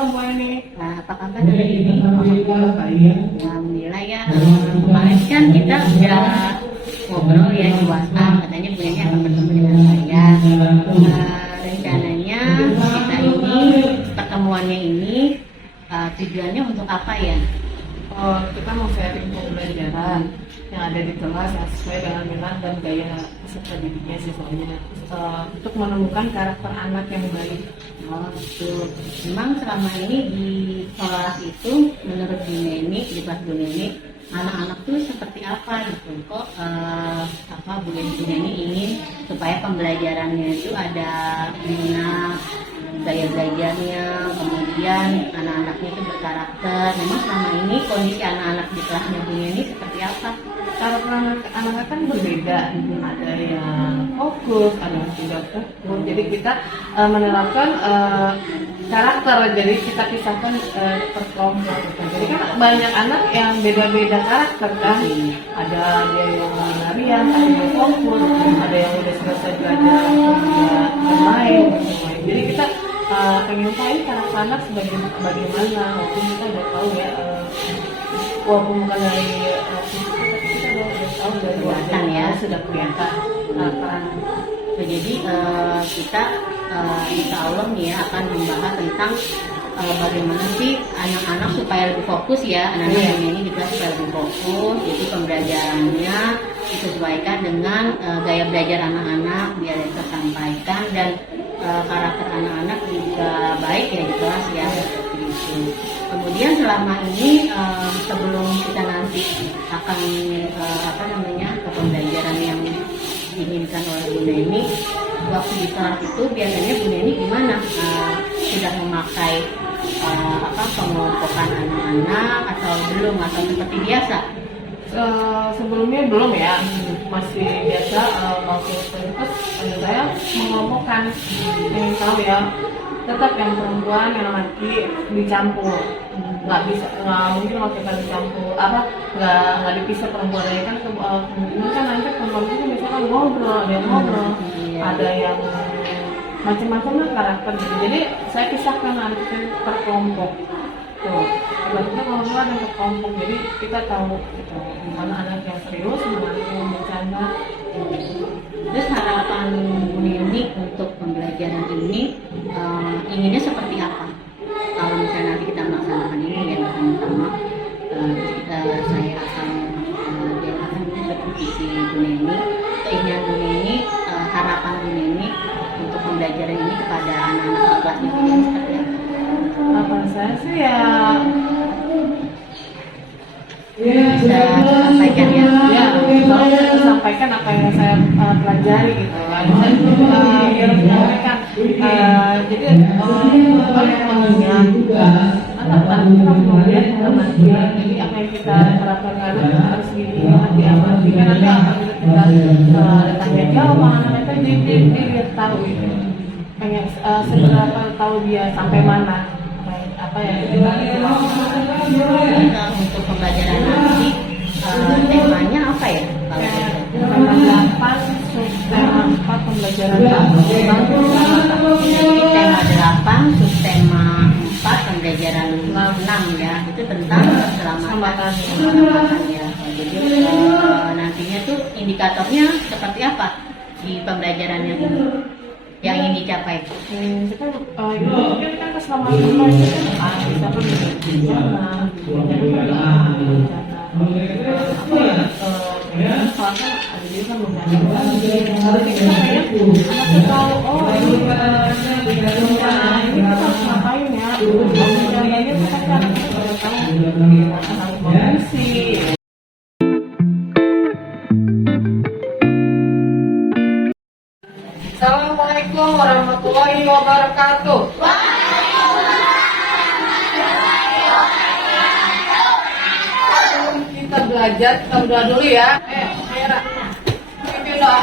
malam Bu Eni. Nah, apa kabar hari ini? Alhamdulillah ya. Kemarin kan kita udah ngobrol ya di WhatsApp, katanya Bu Eni akan bertemu dengan saya. Rencananya kita ini pertemuannya ini tujuannya untuk apa ya? Kita mau sharing pembelajaran yang ada di kelas yang sesuai dengan minat dan gaya peserta didiknya siswanya, untuk menemukan karakter anak yang baik. Oh, betul. Memang selama ini di kelas itu menurut Bu Neni, di kelas Bu Neni, anak-anak tuh seperti apa gitu? Kok Bu Neni ingin supaya pembelajarannya itu ada minat, gaya belajarnya, kemudian anak-anaknya itu berkarakter. Memang selama ini kondisi anak-anak di kelasnya Bu Neni seperti apa? Karakter anak-anak kan berbeda, ada yang fokus, ada yang tidak fokus. Jadi kita menerapkan karakter, jadi kita pisahkan per kelompok. Jadi kan banyak anak yang beda-beda karakter kan. Ada dia yang lari-larian, ada yang fokus, ada yang udah selesai belajar, dia bermain. Jadi kita pengen tahu karakter anak bagaimana. Walaupun kita udah tahu ya, walaupun bukan dari Kelihatan ya, sudah kelihatan peran. Jadi kita insya Allah nih ya akan membahas tentang bagaimana sih anak-anak supaya lebih fokus ya, anak-anak yang ini di kelas supaya lebih fokus. Jadi pembelajarannya disesuaikan dengan gaya belajar anak-anak biar tersampaikan, dan karakter anak-anak juga baik ya di kelas ya, seperti itu. Kemudian selama ini sebelum kita nanti akan ke pembelajaran yang diinginkan oleh Bu Neni, waktu di kelas itu biasanya Bu Neni gimana? Sudah memakai pengelompokan anak-anak atau belum, atau seperti biasa? Sebelumnya belum ya, masih biasa. Waktu terus saya mengelompokkan, ingin tahu ya, tetap yang perempuan yang laki dicampur, nggak mungkin kalau kita dicampur nggak dipisah perempuan dari kan. Ini kan nanti perempuan itu misalkan ngobrol, ada yang ngobrol, ada yang macam-macam lah karakter gitu. Jadi saya pisahkan nanti per kelompok tuh. Kita ngobrol ada per kelompok, jadi kita tahu gitu, mana anak yang serius, mana yang bercanda. Terus harapan Bu Neni untuk pembelajaran ini inginnya seperti apa? Kalau misalnya nanti kita melaksanakan ini ya bersama-sama, saya akan bervisi Bu Neni, keinginan Bu Neni, harapan Bu Neni untuk pembelajaran ini kepada anak-anak di kelasnya Bu Neni seperti apa? Harapan saya sih ya bisa sampaikan ya. Ya, saya sampaikan apa yang saya pelajari gitu kan. Saya sampaikan. Jadi jadi apa yang kita terapkan harus diamati kan, nanti apabila kita tanya jawab, mereka jadi tahu gitu. Pengen seberapa tahu dia sampai mana apa yang kita untuk pembelajaran nanti temanya apa ya? Tema 8 subtema 4 pembelajaran Jadi tema 8 subtema 4 pembelajaran 6 ya, itu tentang keselamatan ya. Jadi nantinya tuh indikatornya seperti apa di pembelajaran yang ini yang ingin dicapai? Kita mungkin kan keselamatan bisa Assalamualaikum warahmatullahi wabarakatuh. Kita belajar, kita berdoa dulu ya. Mira, pimpin doa.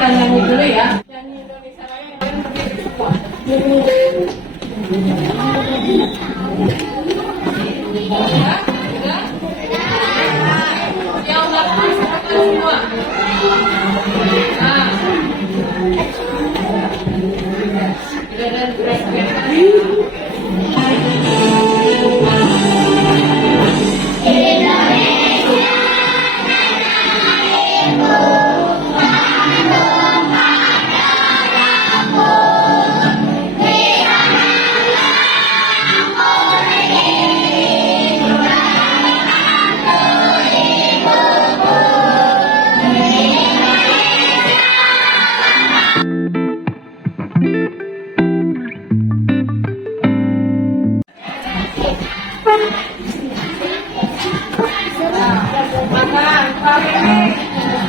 kita nyanyi dulu ya. Nyanyi Indonesia Raya yang paling penting semua. Yang udah masuk semua. Nah. Dan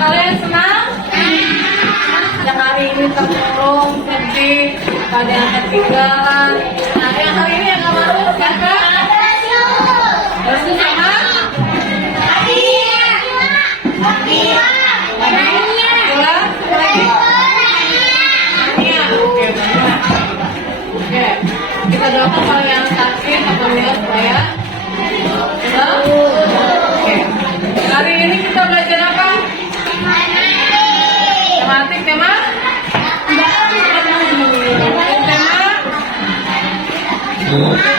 kalian senang? Yang hari ini terkurung, sedih, pada yang ketinggalan. Nah, yang hari ini yang baru siapa? Terus sama? Oke, kita doakan kalau yang sakit atau lihat supaya oke. Hari ini kita belajar apa? Tematik tema?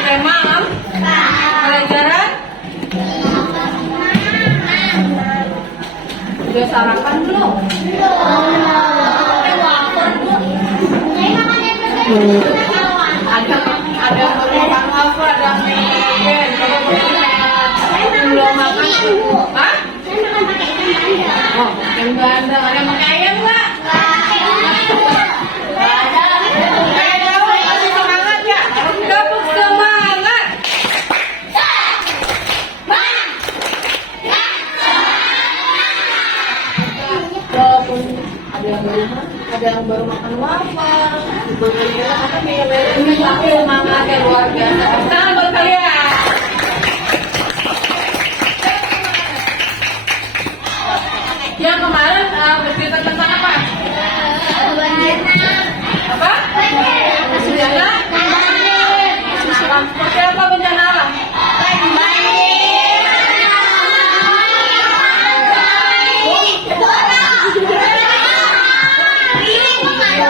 Tema pelajaran? Udah sarapan belum? Ada yang baru makan apa? Ada yang makan belum makan? Hah? Oh, yang bandeng. Ada yang pakai ayam nggak? Ayo, kasih semangat ya. Gabung semangat. Walaupun ada yang baru makan waffle, beberapa apa nih, tapi semangatnya luar biasa. Tangan buat kalian. Yang kemarin bercerita tentang apa? Apa? Bencana? Seperti apa bencana alam?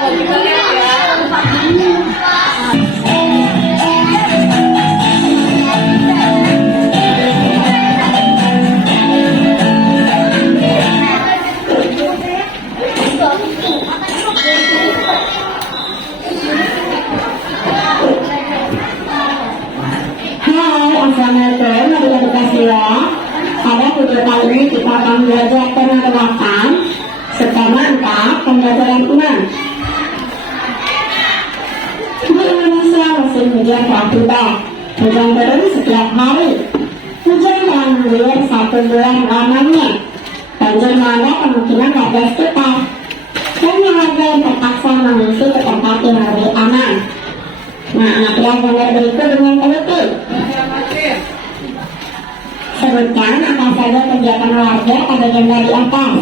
Kita lihat ya. Assalamualaikum warahmatullahi wabarakatuh. Pada video kali ini kita akan belajar tema 8, subtema 4, pembelajaran 6. Di Indonesia musim hujan telah tiba. Hujan turun setiap hari. Hujan telah mengguyur 1 bulan lamanya. Banjir melanda kemungkinan warga sekitar. Banyak warga yang terpaksa mengungsi ke tempat yang lebih aman. Nah, amati gambar berikut dengan teliti. Sebutkan apa saja kegiatan warga pada gambar di atas.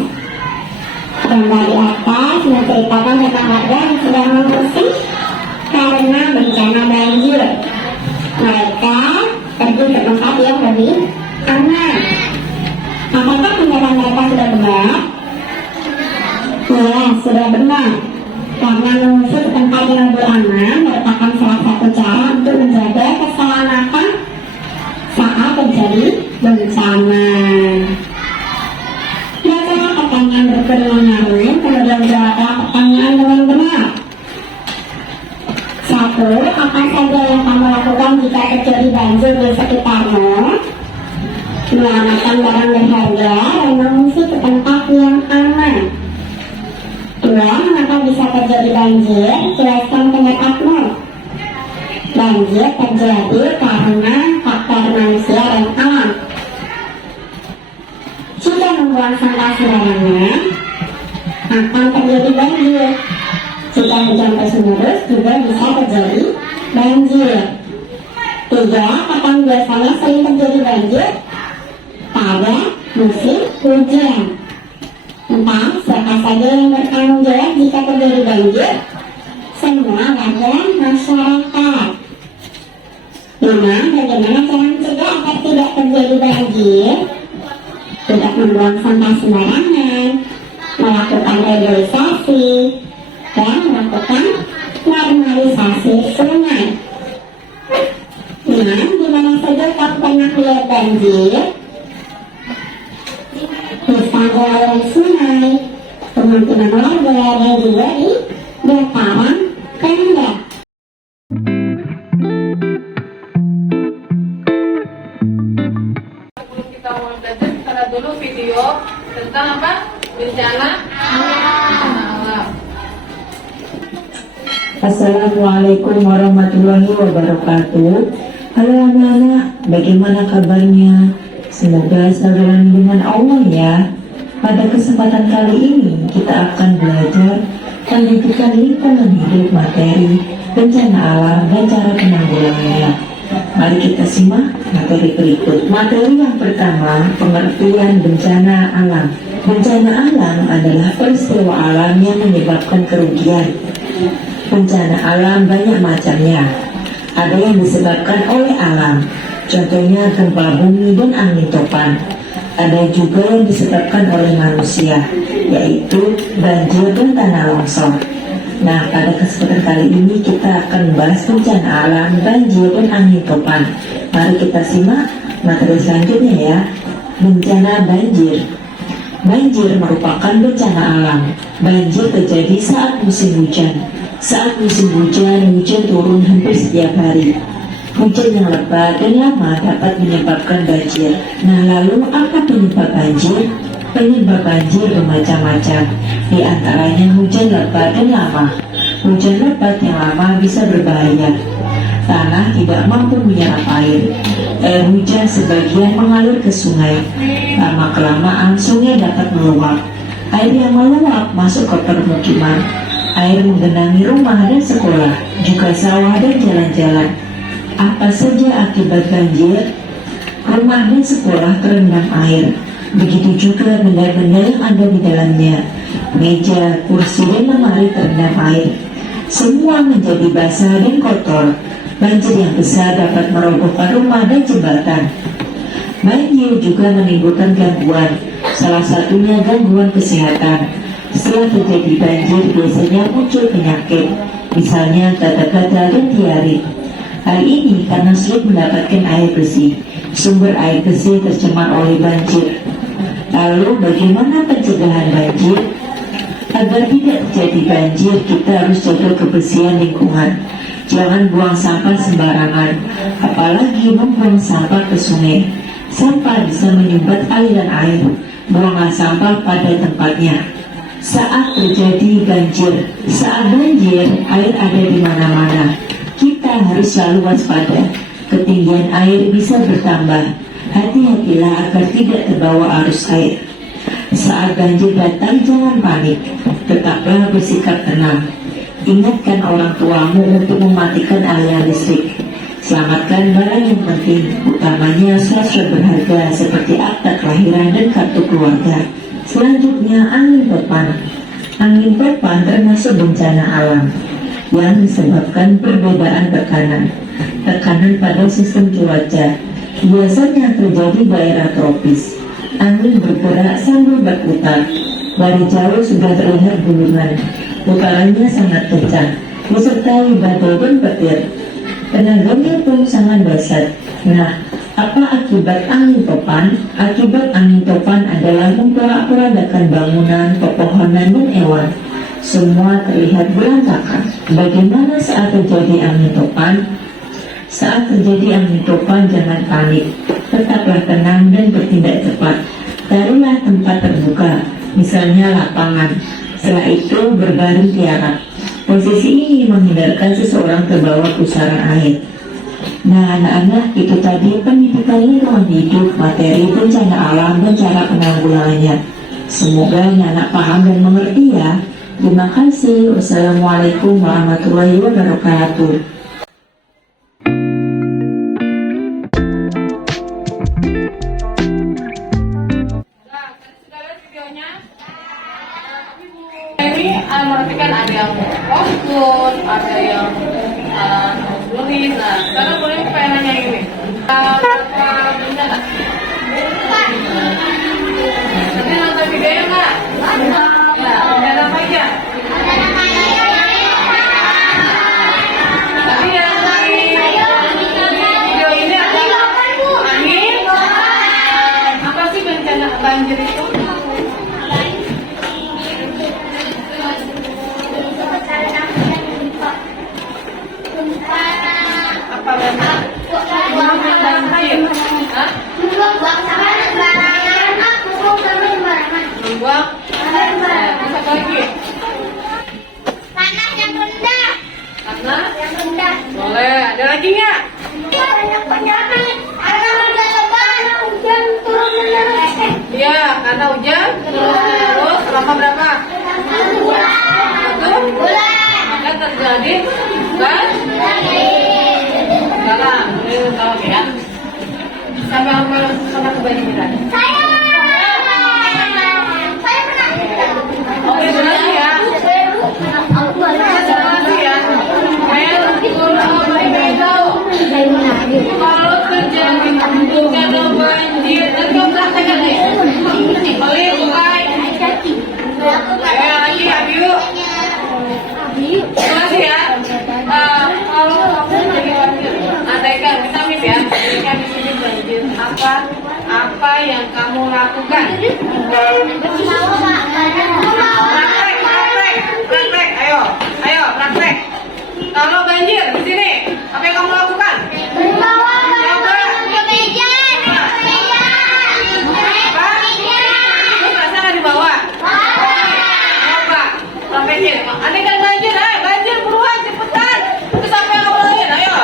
Gambar di atas menceritakan tentang warga yang sedang mengungsi karena bencana banjir. Mereka pergi ke tempat yang lebih aman. Apakah pernyataan mereka sudah benar? Ya, sudah benar. Karena mengungsi ke tempat yang lebih aman merupakan salah satu cara untuk menjaga keselamatan saat terjadi bencana. Bacalah pertanyaan berikut dengan nyaring, kemudian jawablah pertanyaan dengan benar. 1. Apa saja yang kamu lakukan jika terjadi banjir di sekitarmu? Menyelamatkan barang berharga dan mengungsi ke tempat yang aman. 2. Mengapa bisa terjadi banjir? Jelaskan pendapatmu. Banjir terjadi karena faktor manusia dan alam. Jika membuang sampah sembarangan, akan terjadi banjir. Jika hujan terus-menerus juga bisa terjadi banjir. 3. Kapan biasanya sering terjadi banjir? Pada musim hujan. 4. Lantas, siapa saja yang bertanggung jawab jika terjadi banjir? Semua warga masyarakat. 5. Bagaimana cara mencegah agar tidak terjadi banjir? Tidak membuang sampah sembarangan, melakukan reboisasi, dan melakukan normalisasi sungai. 6. Di mana saja kau pernah lihat banjir? Misalnya aliran sungai, pemukiman warga, dan juga di dataran rendah. Sebelum kita mulai belajar, kita lihat dulu video tentang apa? Bencana alam. Assalamualaikum warahmatullahi wabarakatuh. Halo anak-anak, bagaimana kabarnya? Semoga selalu dengan Allah ya. Pada kesempatan kali ini kita akan belajar pendidikan lingkungan hidup, materi bencana alam dan cara penanggulangannya. Mari kita simak materi berikut. Materi yang pertama, pengertian bencana alam. Bencana alam adalah peristiwa alam yang menyebabkan kerugian. Bencana alam banyak macamnya. Ada yang disebabkan oleh alam, contohnya gempa bumi dan angin topan. Ada juga yang disebabkan oleh manusia, yaitu banjir dan tanah longsor. Nah, pada kesempatan kali ini kita akan membahas bencana alam, banjir dan angin topan. Mari kita simak materi selanjutnya ya. Bencana banjir. Banjir merupakan bencana alam. Banjir terjadi saat musim hujan. Saat musim hujan, hujan turun hampir setiap hari. Hujan yang lebat dan lama dapat menyebabkan banjir. Nah, lalu apa penyebab banjir? Penyebab banjir bermacam-macam. Di antaranya hujan lebat dan lama. Hujan lebat yang lama bisa berbahaya. Tanah tidak mampu menyerap air. Air hujan sebagian mengalir ke sungai. Lama-kelamaan sungai dapat meluap. Air yang meluap masuk ke permukiman. Air menggenangi rumah dan sekolah, juga sawah dan jalan-jalan. Apa saja akibat banjir? Rumah dan sekolah terendam air. Begitu juga benda-benda yang ada di dalamnya. Meja, kursi, dan lemari terendam air. Semua menjadi basah dan kotor. Banjir yang besar dapat merobohkan rumah dan jembatan. Banjir juga menimbulkan gangguan, salah satunya gangguan kesehatan. Setelah terjadi banjir biasanya muncul penyakit, misalnya gatal-gatal dan diare. Hal ini karena sulit mendapatkan air bersih. Sumber air bersih tercemar oleh banjir. Lalu bagaimana pencegahan banjir? Agar tidak terjadi banjir, kita harus jaga kebersihan lingkungan. Jangan buang sampah sembarangan, apalagi membuang sampah ke sungai. Sampah bisa menyumbat aliran air. Buanglah sampah pada tempatnya. Saat terjadi banjir, air ada di mana-mana. Kita harus selalu waspada. Ketinggian air bisa bertambah. Hati-hatilah agar tidak terbawa arus air. Saat banjir datang, jangan panik. Tetaplah bersikap tenang. Ingatkan orang tuamu untuk mematikan aliran listrik. Selamatkan barang yang penting, utamanya surat berharga seperti akta kelahiran dan kartu keluarga. Selanjutnya, angin topan. Angin topan termasuk bencana alam yang disebabkan perbedaan tekanan. Tekanan pada sistem cuaca biasanya terjadi di daerah tropis. Angin bergerak sambil berputar. Dari jauh sudah terlihat gulungan. Putarannya sangat kencang, disertai badai dan petir. Tenaganya pun sangat dahsyat. Nah, apa akibat angin topan? Akibat angin topan adalah memporak-porandakan bangunan, pepohonan, dan hewan. Semua terlihat berantakan. Bagaimana saat terjadi angin topan? Saat terjadi angin topan, jangan panik. Tetaplah tenang dan bertindak cepat. Carilah tempat terbuka, misalnya lapangan. Setelah itu berbaring tiarap. Posisi ini menghindarkan seseorang terbawa pusaran air. Nah, anak-anak, itu tadi pendidikan lingkungan hidup, materi bencana alam, dan cara penanggulangannya. Semoga anak-anak paham dan mengerti ya. Terima kasih. Wassalamualaikum warahmatullahi wabarakatuh. Nah, sudah lihat videonya? tapi kan ada yang fokus, ada yang tulis. Nah, sekarang boleh kayak nanya ini. Berapa benda nggak? Nanti nonton videonya nggak? Ya, ada apa aja? Tapi yang di video ini adalah angin. Apa sih bencana banjir itu? Apa benar? Banjir? Hah? Membuang? Terus apa lagi? Karena? Boleh. Ada lagi nggak? Iya, karena hujan. Terus selama berapa? Maka terjadi dalam. Ini tahu ya. Sampai apa pernah kebanjiran? Oke, benar ya. Kalau terjadi bencana banjir, nanti kamu praktekkan nih. Balik, bukai. Lagi, abiu. Terima kasih ya. Kalau kamu terjadi banjir, andaikan kita mis ya, andaikan di sini banjir, apa yang kamu lakukan? Praktek, ayo, praktek. Kalau banjir di sini, apa yang kamu lakukan? Di bawah. Coba, praktekin. Andaikan banjir, banjir buruan, cepetan. Terus apa yang kamu lakuin? Ayo.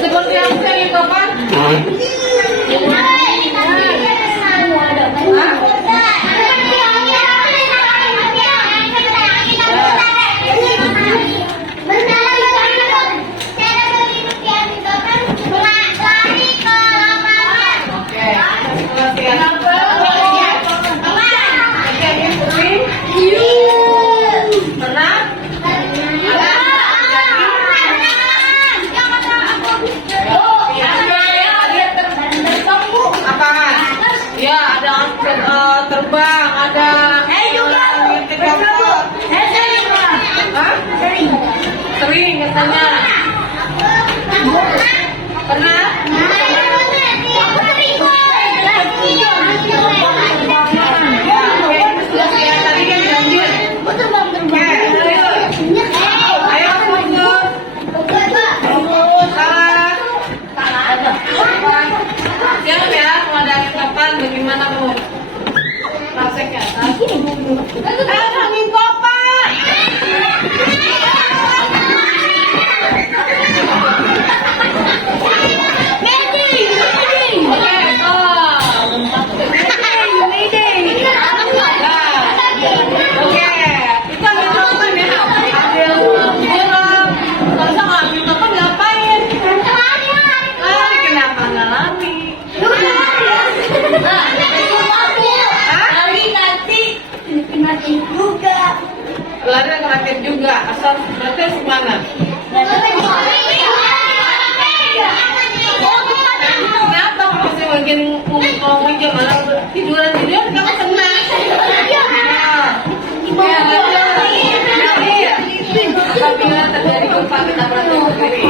Seperti yang saya infokan. Terbang, ada sering katanya. Pernah? Siap ya, kalau ada kapan bagaimana kamu prakteknya? Angin kopan. Lari ngerakit juga, asal berarti semangat. Kenapa masih bagian ngomong aja malah tiduran kamu tenang. Apabila terjadi gempa kita berhenti berdiri.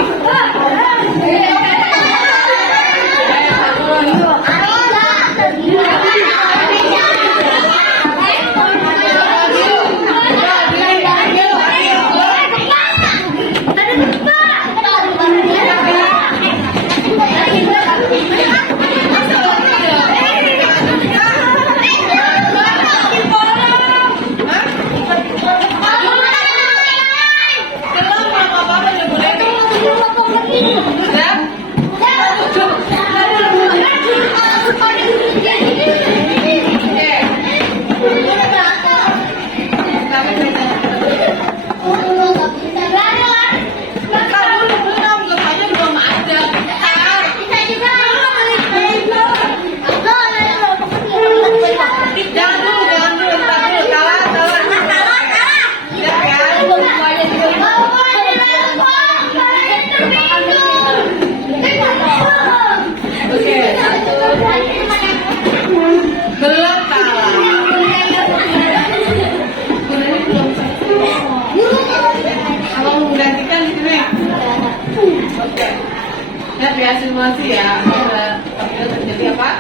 ya, simulasi ya. Apabila terjadi apa?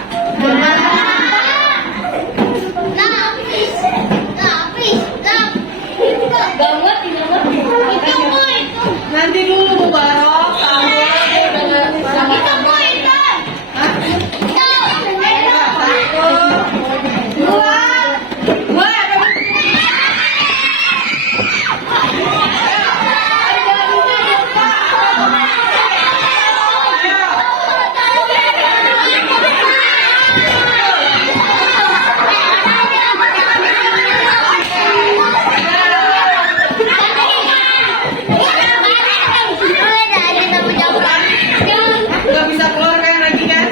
Nanti dulu Bu Barok, nggak bisa keluar kayak lagi kan?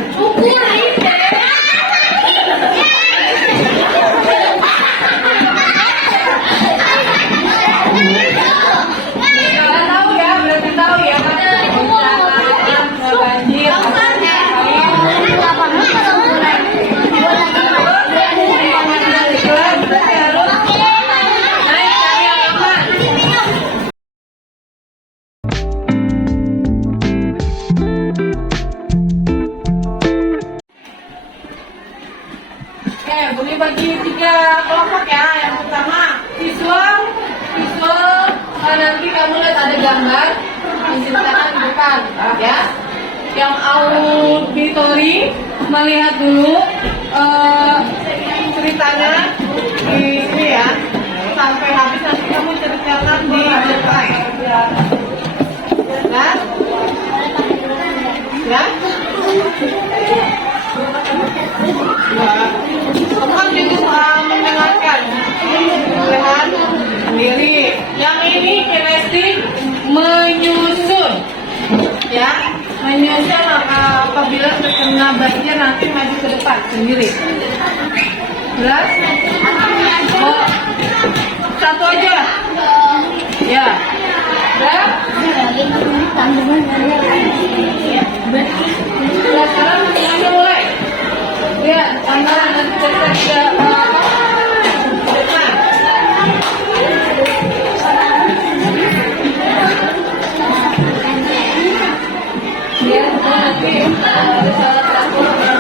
Kalian tahu ya, berarti tahu ya. Banjir. Oke, boleh bagi 3 kelompok ya. Yang pertama, siswa nanti kamu lihat ada gambar diceritakan di depan, ya. Yang auditori melihat dulu ceritanya di sini ya, sampai habis nanti kamu ceritakan di depan. Ya? Kamu kan juga mendengarkan, melihat sendiri. Yang ini kinestik menyusun, ya, menyusun apabila terkena banjir nanti maju ke depan sendiri. Jelas? Oh, satu aja. Ya. Udah? Sekarang semuanya mulai. Lihat, gambaran nanti cerita apa? Depan. Lihat nanti salah satu yang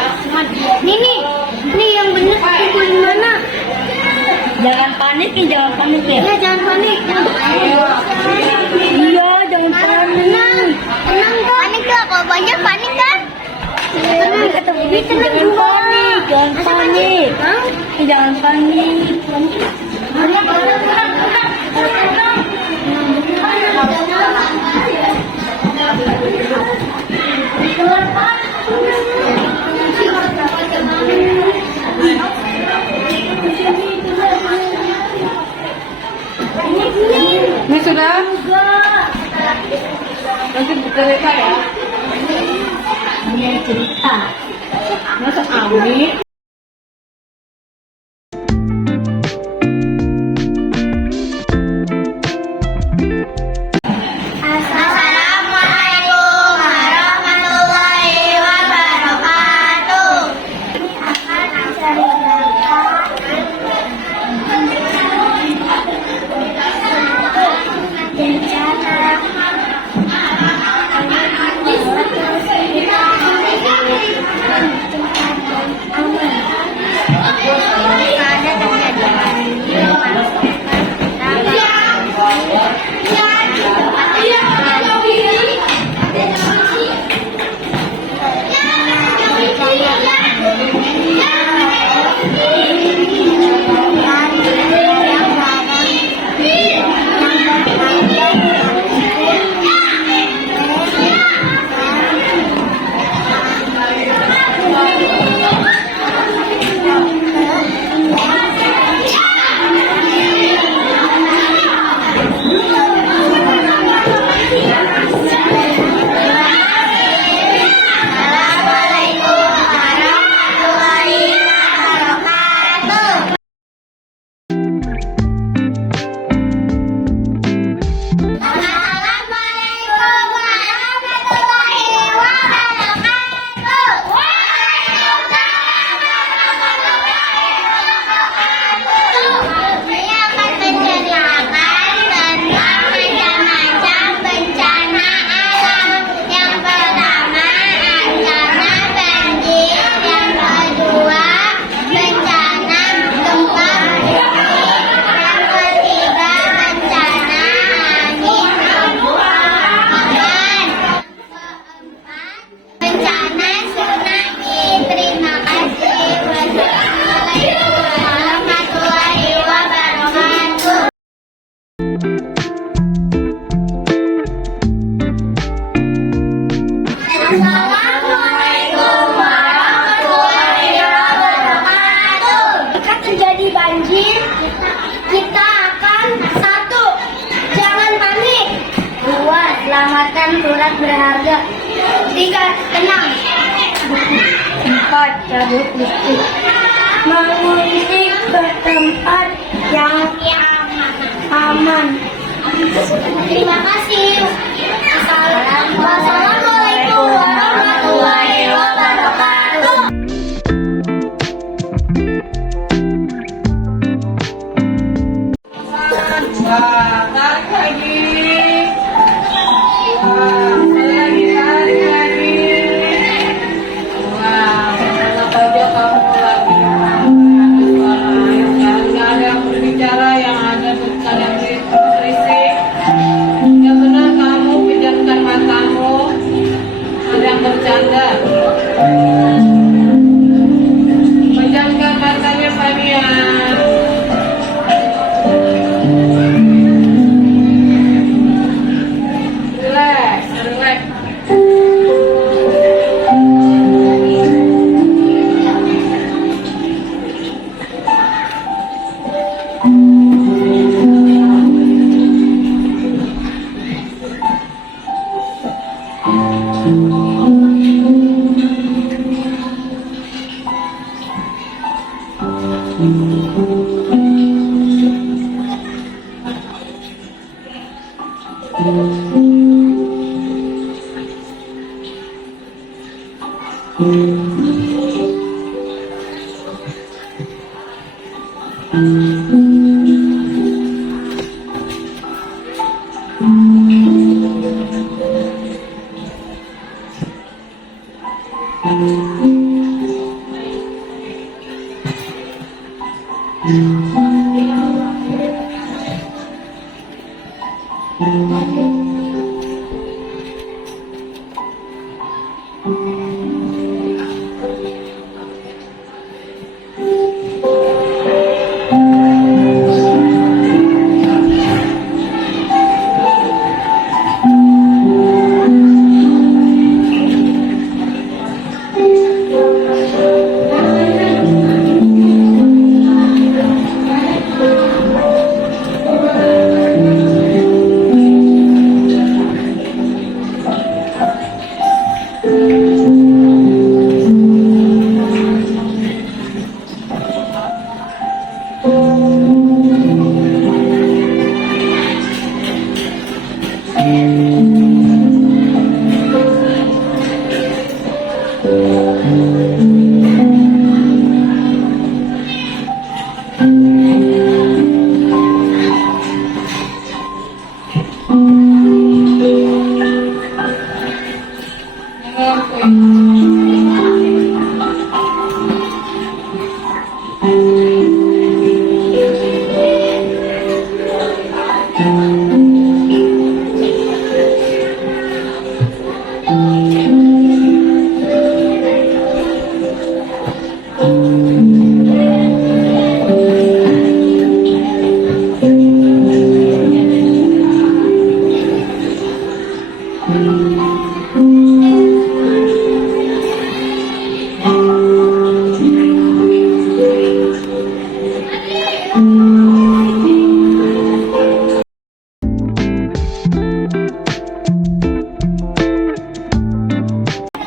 ini banjir. Ini yang bener itu di mana? Jangan panik ya. Ya jangan panik. Iya, jangan panik. Tenang kok. Panik lah kalau banyak panik kan? Tenang, Jangan panik. Jangan panik. Ini sudah? Nanti cerita ya. Ini cerita. Masa Ami? Assalamualaikum warahmatullahi wabarakatuh. Assalamualaikum warahmatullahi wabarakatuh. Jika terjadi banjir, kita akan 1. Jangan panik. 2. Selamatkan surat berharga. 3. Tenang. 4. Cabut listrik. Mengungsi ke tempat yang aman. Terima kasih. Wassalamualaikum warahmatullahi wabarakatuh. Wah, tarik lagi. Wah, tarik lagi. Wah, enak aja kamu lagi. Ada suara, nggak ada yang berbicara, yang ada kalian berisik. Nggak benar kamu pejamkan matamu. Ada yang bercanda. Pejamkan matanya, Fania. Relax, relax.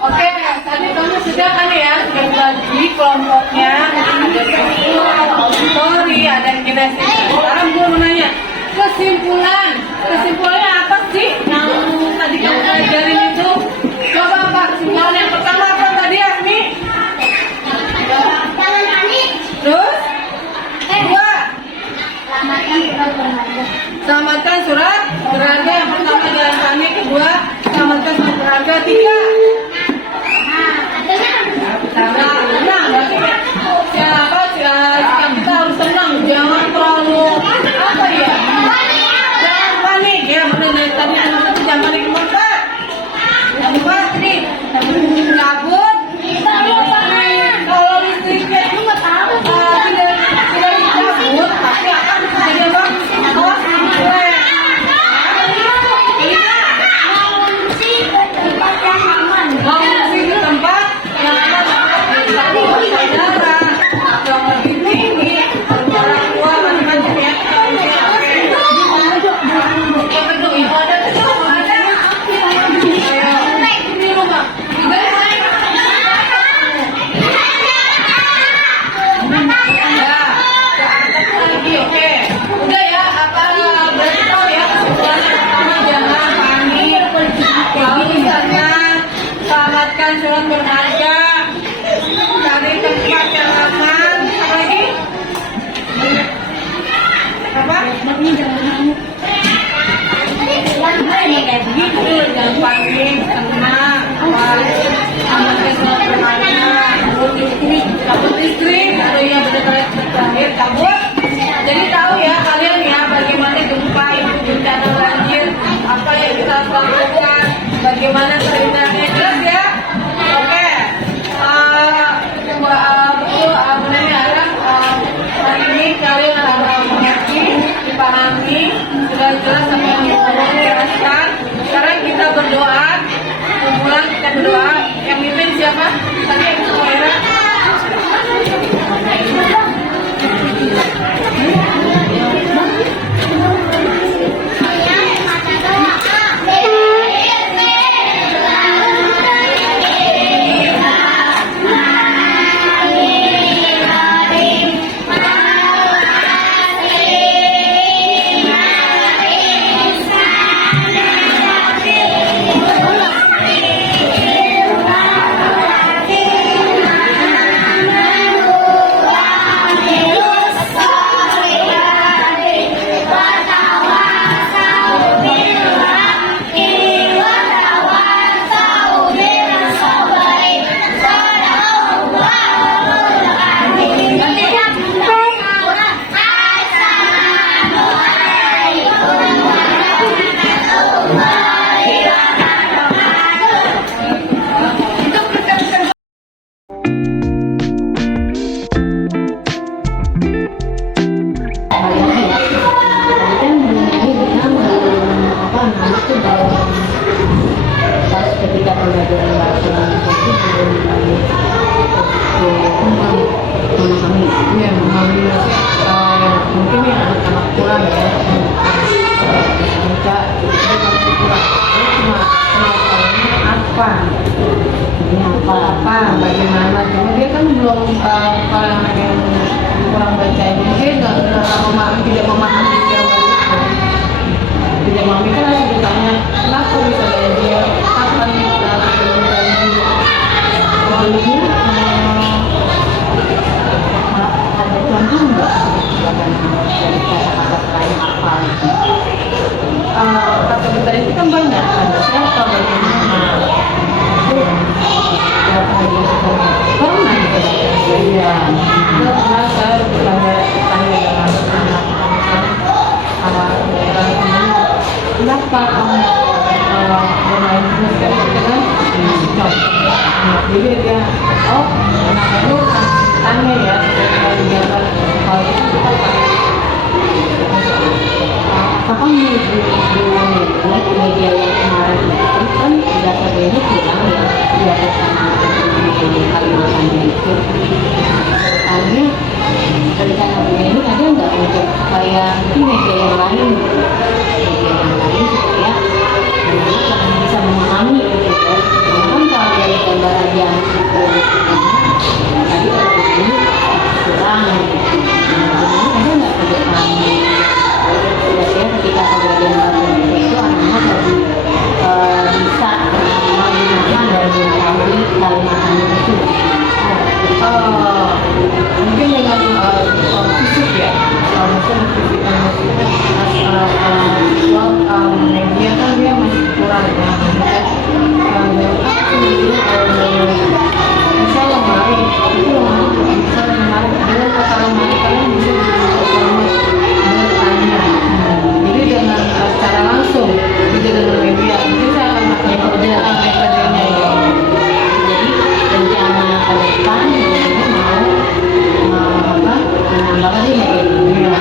Oke, tadi kamu sudah kan ya, sudah bagi kelompoknya. Ada visual, ada auditori, ada kinesis. Sekarang gue mau nanya, kesimpulannya apa sih yang tadi kamu pelajarin itu? Coba apa kesimpulan yang pertama apa tadi, Asmi? Jangan panik. Terus? Dua, Selamatkan surat berharga. selamatkan surat berharga. Yang pertama jangan panik. Kedua, selamatkan surat berharga. 3, tenang, berarti siapa sikap kita harus tenang, jangan terlalu apa ya, jangan panik ya. surat berharga, cari tempat yang aman. Apa lagi? Apa? Gitu, jangan panik, tenang. Anaknya surat berharga, cabut listrik, atau yang terakhir cabut. Jadi tahu ya kalian ya bagaimana gempa itu bencana banjir, apa yang kita harus lakukan, bagaimana terhindarnya, jelas ya. Oke. Hari ini kalian harus mengerti, dipahami, sudah jelas apa yang kita jelaskan. Sekarang kita berdoa, kumpulan kita berdoa. Yang mimpin siapa? Tadi Ibu Moira. Ketika pembelajaran bahasa Indonesia itu belum memahami. Iya, memahami. Mungkin ya anak-anak kurang ya. Kita kurang. Cuma ini apa? Ini apa? Bagaimana? Cuma dia kan belum kalau anak yang kurang baca Indonesia nggak memahami, tidak memahami jawaban itu. Tidak memahami kan harus ditanya kenapa bisa banjir, kapan kita terjadi banjir. Lalu Ada contoh nggak dari kata-kata lain apa? kata-kata itu kan banyak. Ada siapa, bagaimana. Pernah kita baca. Iya. Pernah saya bertanya dengan kenapa kamu bermain terus kan itu kan jadi dia anak itu tanya ya kegiatan hal itu apa Apakah di media yang kemarin itu kan data ini bilang ya di atas di Kalimantan itu soalnya rencana ini ada nggak untuk supaya mungkin media yang lain supaya anak-anak bisa memahami gitu kan. Karena kan kalau dari gambar aja tadi kalau begini kurang gitu. Ada nggak ke depan kira-kira ketika pembelajaran bahasa Indonesia itu anak-anak lebih bisa menggunakan dan mengetahui Kalimantan itu. mungkin dengan fisik ya maksudnya media kan dia masih kurang ya bisa lemari itu bisa lemari dengan kata lemari kalian bisa bertanya jadi dengan secara langsung tidak dengan media mungkin saya akan makan metodenya ya. Jadi rencana ke depan ini mau menambah lagi media.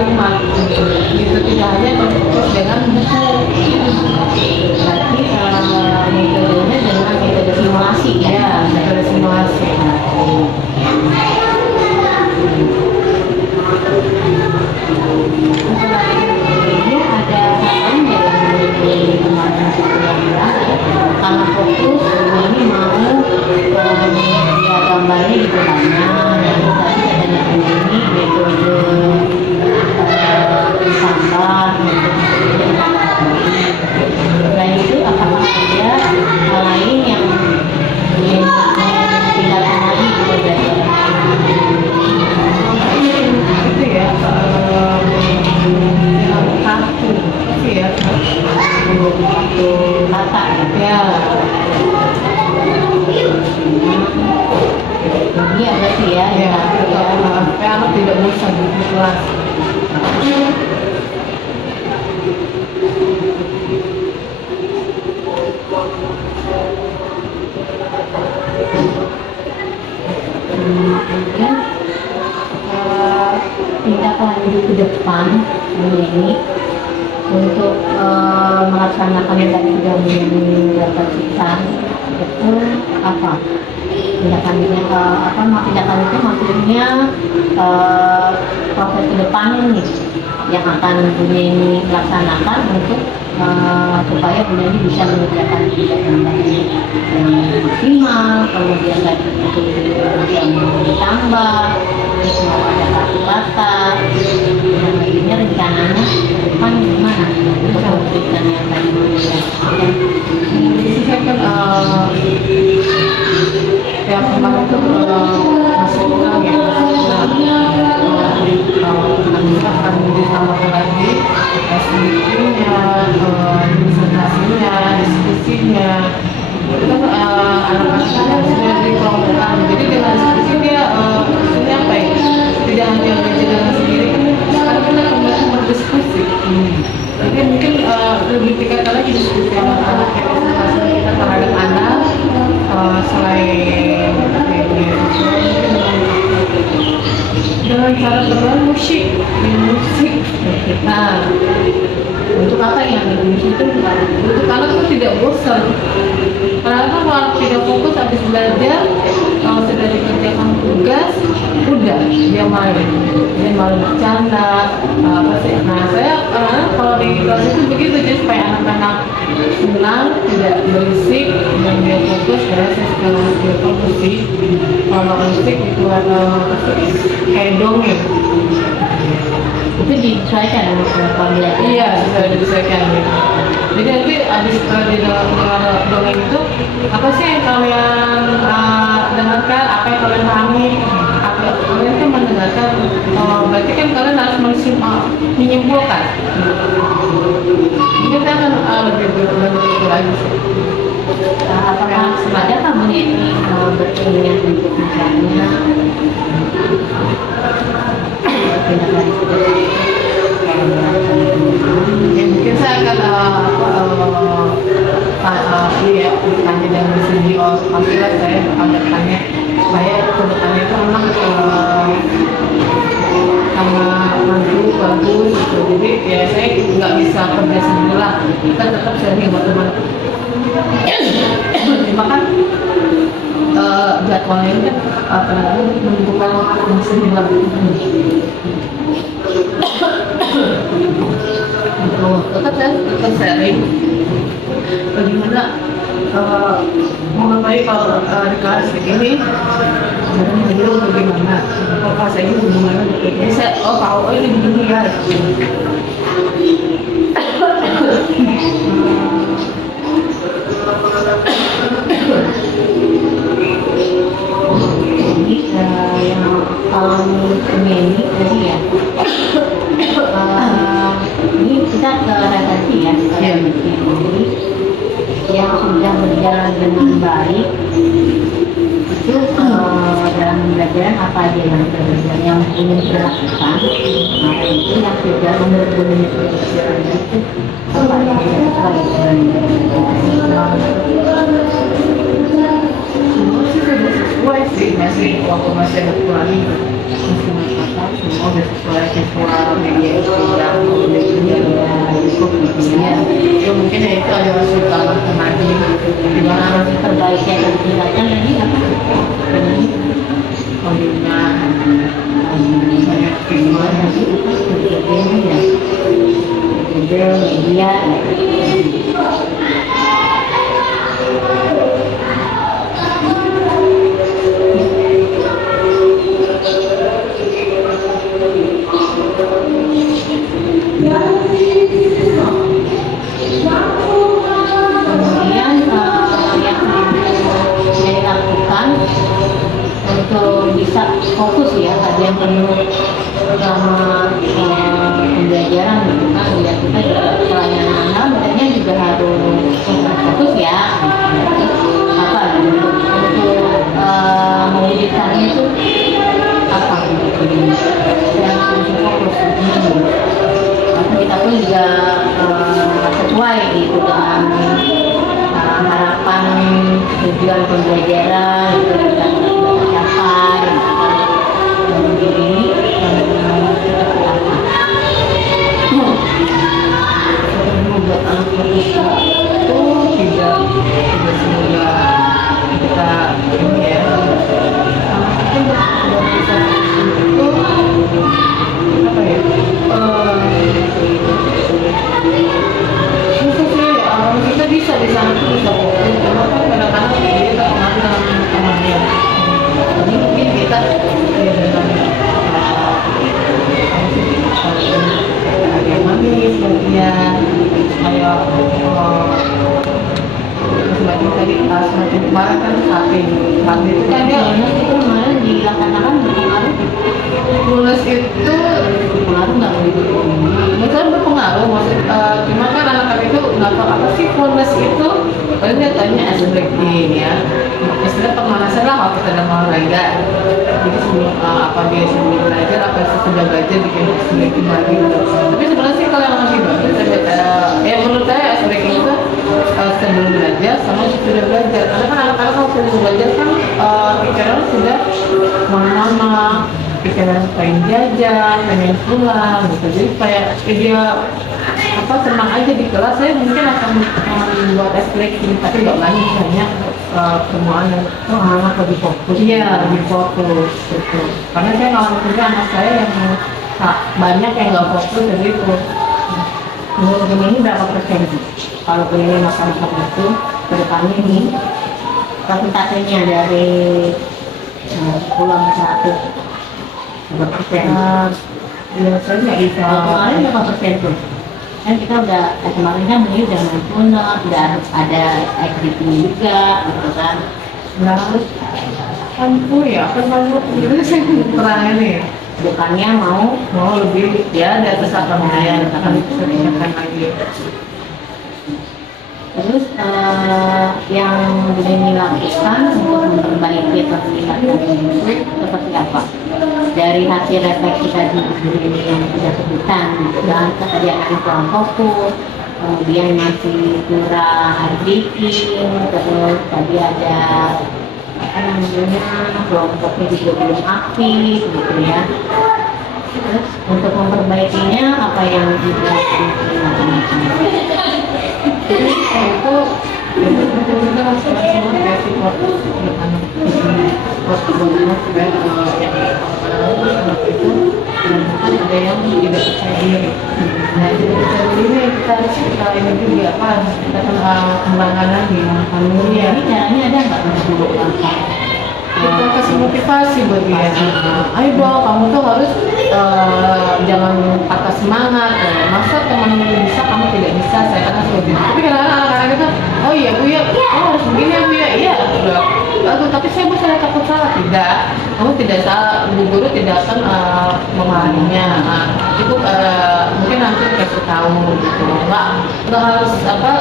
kalimat gitu, tidak hanya terfokus dengan buku. Berarti metodenya dengan metode simulasi ya. Ya, metode simulasi. Ini ada harapan dari kemarin saya bilang karena fokus ini mau ya gambarnya gitu banyak dan tadi katanya ini metode gambar selain itu apakah ada hal lain yang tidak lagi gitu belajar Itu ya, yang kartu itu ya, kartu kata ya. iya berarti ya Ya, kartu ya. supaya anak tidak bosan di kelas. Kemudian tindak lanjut ke depan ini untuk melaksanakan yang tadi sudah mendapatkan itu apa tindak lanjutnya apa tindak lanjutnya maksudnya proses ke depannya nih yang akan Bu Neni laksanakan untuk supaya Bu Neni bisa mengerjakan kegiatan tadi yang maksimal, kemudian tadi itu yang ditambah, terus mau ada kartu kata, dan lainnya rencananya ke depan gimana? Untuk memberikan yang tadi Bu Neni lakukan. Jadi saya kan yang kemarin itu masih kurang ya, nanti akan ditambahkan lagi SDQ-nya, presentasinya, diskusinya. Itu kan anak-anak sudah dikelompokkan. Jadi dengan diskusi dia maksudnya apa ya? Tidak hanya belajar dengan sendiri kan, sekarang kita kembali berdiskusi. Jadi mungkin lebih tingkatkan lagi diskusi anak-anak yang presentasi kita terhadap anak selain kayak gitu. Dengan cara bermain musik, Nah, untuk apa yang musik itu? untuk anak tuh tidak bosan. Karena kalau tidak fokus habis belajar, kalau sudah dikerjakan tugas, udah dia main bercanda, apa sih? Nah saya kalau di kelas itu begitu, jadi supaya anak-anak senang, tidak berisik, dan dia fokus. Ya saya sekarang masih fokus sih. Kalau musik itu ada kayak dongeng. Itu disesuaikan kalau belajar. Iya, bisa disesuaikan gitu. Jadi nanti abis di dengar dongeng itu, apa sih yang kalian dengarkan, apa yang kalian pahami, apa kalian kan mendengarkan, berarti kan kalian harus menyimpulkan. Jadi kita akan lebih berbentuk lagi sih. Apakah ada kamu ini berkeinginan untuk misalnya tindak lanjut Ya, mungkin saya akan ya bertanya dengan segi pampilan saya akan bertanya supaya kedepannya itu memang sangat maju bagus gitu. Jadi ya saya nggak bisa kerja sendiri lah, kita tetap sharing sama teman. Cuma kan jadwalnya ini kan menentukan waktu sendiri lah. Tetap sharing bagaimana mengenai kalau di kelas begini dulu bagaimana, kalau kelas ini bagaimana, jadi saya tahu ini begini ya. Jadi yang kalau menurut ini tadi ya ini kita ke referensi ya referensi ini yang sudah berjalan dengan baik itu dalam pembelajaran apa aja yang ingin dilakukan. Nah itu yang sudah menurut dunia pelajaran itu apa yang sebagai Semua sih sudah sesuai sih, masih waktu masih ada kurang masih semua udah sesuai visual media itu yang cukup gitu ya. Ya mungkin ya itu ada tambahan lagi di mana Terbaiknya dan tidaknya lagi apa? kombinnya banyak visual Media, media. Kemudian yang dilakukan untuk bisa fokus ya, ada yang perlu sama pembelajaran gitu kan, ya kita juga pelayanan anak makanya juga harus fokus ya. Apa untuk mewujudkannya itu apa yang harus fokus. Karena kita pun juga sesuai gitu dengan harapan tujuan pembelajaran itu kita capai dan ini buat anak kita itu tidak semudah kita ini ya. Anak itu udah bisa itu apa ya? Susah sih, kita bisa di sana tuh bisa fokus, cuma kan kadang-kadang dia terpengaruh dengan temannya. Jadi mungkin kita ya dengan yang manis bagian kayak semacam tadi semacam kemarin kan HP itu kan dia itu kemarin dilaksanakan berpengaruh tulis itu berpengaruh nggak begitu? betul berpengaruh cuma kan anak-anak itu nggak tahu apa sih fullness itu paling dia tanya as breaking ya istilah pemanasan lah waktu kita dalam olahraga jadi sebelum apa dia sebelum belajar apa sudah belajar bikin as breaking lagi tapi sebenarnya sih kalau yang masih bagus ya menurut saya as breaking itu sebelum belajar sama sudah belajar karena kan anak-anak kalau sudah belajar kan pikiran sudah mana-mana pikiran pengen jajan, pengen pulang gitu jadi kayak dia apa senang aja di kelas saya mungkin akan membuat refleksi tapi nggak banyak hanya semua anak lebih fokus iya lebih fokus gitu karena saya ngalamin juga anak saya yang banyak yang nggak fokus jadi itu Menurut ini berapa persen? Kalau ini masyarakat itu kedepannya ini persentasenya dari 10 sampai 100 berapa persen? ya saya nggak bisa Kemarin berapa persen tuh? Kan kita udah kemarin kan ini udah nasional, udah ada activity juga, gitu kan? nggak harus mampu ya kan mampu gitu saya pernah ini Bukannya mau lebih ya di atas 8 ya akan dikerjakan lagi terus yang Deni lakukan untuk memperbaiki penglihatan ini seperti apa? Dari hasil refleksi tadi yang sudah sebutkan, dan tadi akan kurang fokus, kemudian masih kurang reading, terus tadi ada apa namanya kelompoknya juga belum aktif gitu ya. Terus untuk memperbaikinya apa yang dilakukan? jadi itu kita harus semua basic waktu anak waktu bagaimana supaya yang anak itu kan ada yang tidak percaya diri nah tidak percaya diri kita harus kita ini juga apa kita kembangkan lagi alumni Ini caranya ada nggak untuk mengembangkan? kita kasih motivasi buat dia ayo dong kamu tuh harus jangan patah semangat masa teman bisa kamu tidak bisa saya kata seperti itu tapi kadang-kadang anak-anak itu oh iya bu ya harus begini ya bu ya iya udah aduh tapi saya takut salah tidak kamu tidak salah bu guru tidak akan memarahinya itu mungkin nanti kasih tahu gitu nggak harus apa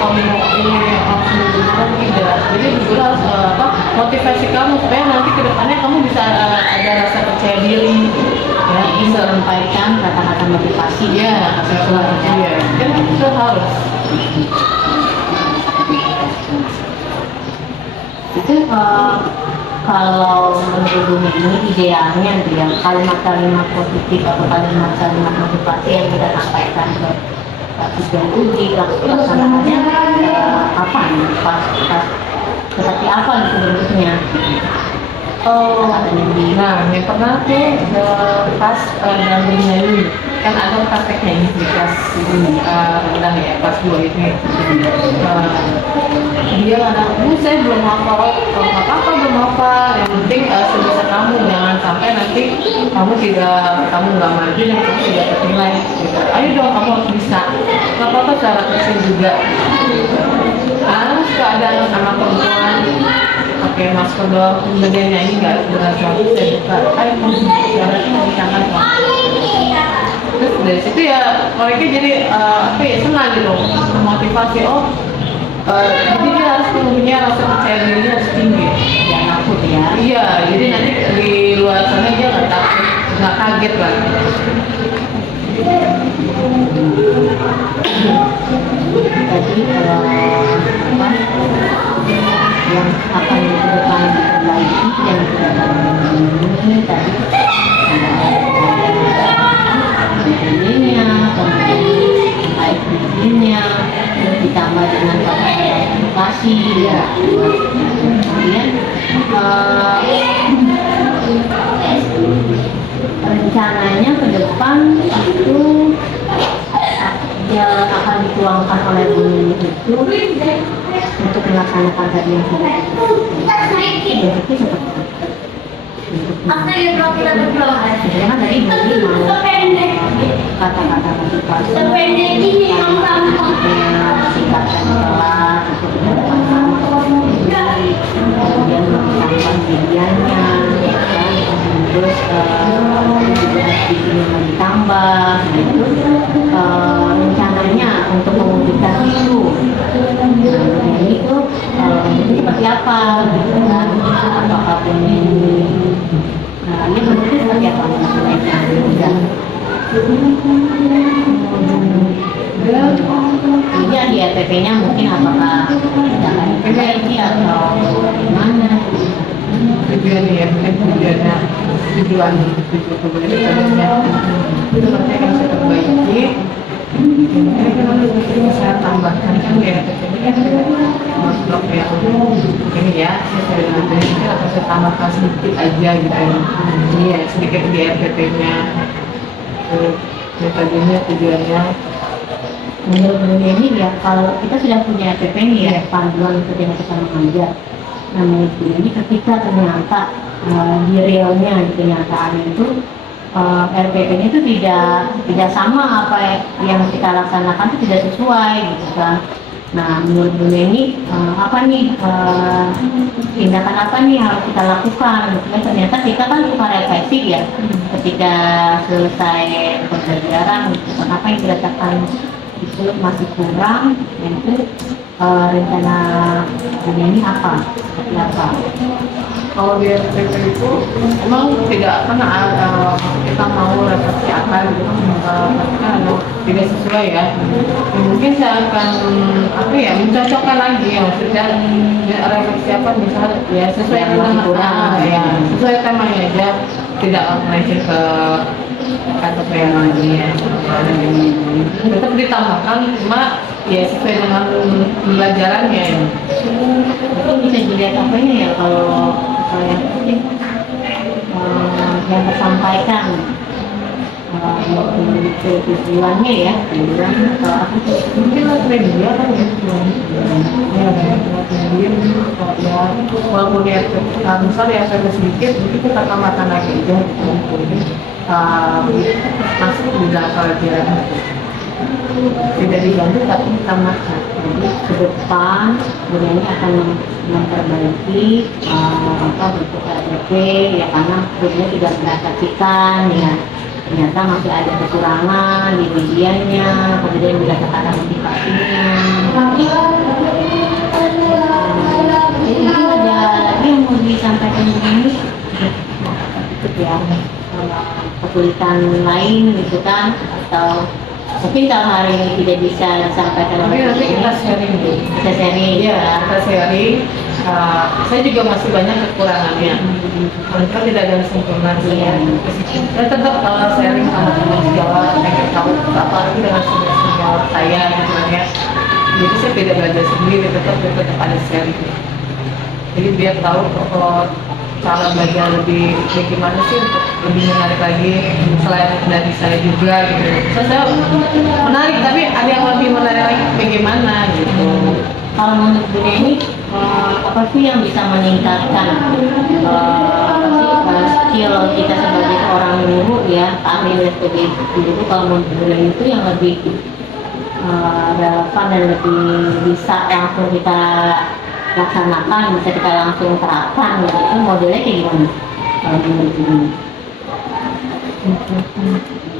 kamu ini langsung tidak jadi bu guru harus apa motivasi kamu supaya nanti kedepannya kamu bisa ada rasa percaya diri ya Bisa menyampaikan kata-kata motivasi ya kata-kata ya kan itu harus itu kalau menurut dunia ini idealnya gitu ya, kalimat-kalimat positif atau kalimat-kalimat motivasi yang kita sampaikan ke tujuan uji laksanaannya apa nih, pas seperti apa gitu bentuknya. Oh, nah yang pernah tuh pas dalam bernyanyi kan ada prakteknya ini di kelas rendah ya, kelas 2 ini. Dia anak saya belum hafal, nggak apa-apa belum hafal, yang penting sebisa kamu, jangan sampai nanti kamu nggak maju dan kamu tidak ternilai gitu. Ayo dong, kamu harus bisa, nggak apa-apa cara kecil juga. Karena suka ada anak perempuan pakai masker doang, kemudian nyanyi nggak dengan suami, saya buka, ayo cara kita bicara. Terus dari situ ya mereka jadi apa ya, senang gitu, memotivasi. Jadi dia harus punya rasa percaya dirinya harus tinggi, Jangan takut ya. iya, jadi nanti di luar sana dia nggak takut, nggak kaget lah. Jadi apa yang akan diperlukan diperbaiki yang ini tadi nya, kemudian baik bikinnya, terus ditambah dengan komunikasi ya. Kemudian rencananya ke depan itu yang akan dituangkan oleh Bu Nini itu untuk melaksanakan tadi yang sudah seperti itu. Sebenarnya kan tadi Bu Nini mau kata-kata motivasi, singkatan kelas, kemudian melakukan pilihannya, terus juga bikin yang ditambah, gitu. Rencananya untuk mewujudkan itu, ini tuh seperti apa, gitu kan? Apakah ini bentuknya seperti apa? Iya di RPP-nya mungkin apakah tidak ini atau gimana? Tujuannya tujuan keberhasilannya itu nanti akan saya perbaiki. Ini kan saya tambahkan kan ya, ini kan blok yang ini ya, saya akan saya tambahkan sedikit aja gitu. Iya, sedikit di RPP-nya. Metodenya, tujuannya. Menurut ini ya, kalau kita sudah punya RPP nih ya, panduan ketika kita mengajar. Nah, menurut ini ketika ternyata di realnya, di kenyataannya itu RPP-nya itu tidak sama apa yang kita laksanakan, itu tidak sesuai gitu kan. Nah, menurut Bu Neni apa nih tindakan apa nih harus kita lakukan? Dan ternyata kita kan suka refleksi ya, ketika selesai pembelajaran gitu, apa yang dirasakan itu masih kurang, dan itu rencana Bu Neni apa? Seperti apa? Kalau di RPP itu emang tidak pernah kita mau refleksi apa gitu, karena tidak sesuai ya. Mungkin saya akan mencocokkan lagi ya, maksudnya refleksi apa misalnya ya sesuai dengan ya sesuai temanya aja, tidak melenceng ke kata yang lagi ya. Tetap ditambahkan cuma ya sesuai dengan pembelajarannya ya. Itu bisa dilihat apanya ya kalau yang penting yang tersampaikan tujuannya ya, tujuan atau apa sih? Mungkin media kan ya, walaupun ya misalnya ya saya sedikit, mungkin kita tambahkan lagi aja masuk di dalam pelajaran tidak diganti tapi ditambahkan. Jadi ke depan sebenarnya akan memperbaiki bentuk RPP ya, karena sebenarnya tidak mendapatkan ya, ternyata masih ada kekurangan di medianya, kemudian dirasakan motivasinya. Jadi ada lagi yang mau disampaikan begini itu ya, kesulitan lain gitu kan, atau mungkin kalau hari ini tidak bisa disampaikan, tapi nanti kita sharing dulu. Kita sharing Iya, kita sharing saya juga masih banyak kekurangannya. Mereka tidak ada yang sempurna saya. Saya tetap sharing sama teman sejawat, pengen tahu apalagi dengan sejawat saya gitu kan ya. Jadi saya tidak belajar sendiri, tetap ada sharing. Jadi biar tahu cara belajar lebih gimana sih untuk lebih menarik lagi selain dari saya juga gitu. Saya menarik tapi ada yang lebih menarik lagi bagaimana gitu. Kalau menurut dunia ini apa sih yang bisa meningkatkan skill kita sebagai seorang guru ya, kami sebagai guru, kalau menurut dunia itu yang lebih relevan dan lebih bisa langsung kita laksanakan, bisa kita langsung terapkan gitu. Itu modelnya kayak gimana kalau menurut dunia?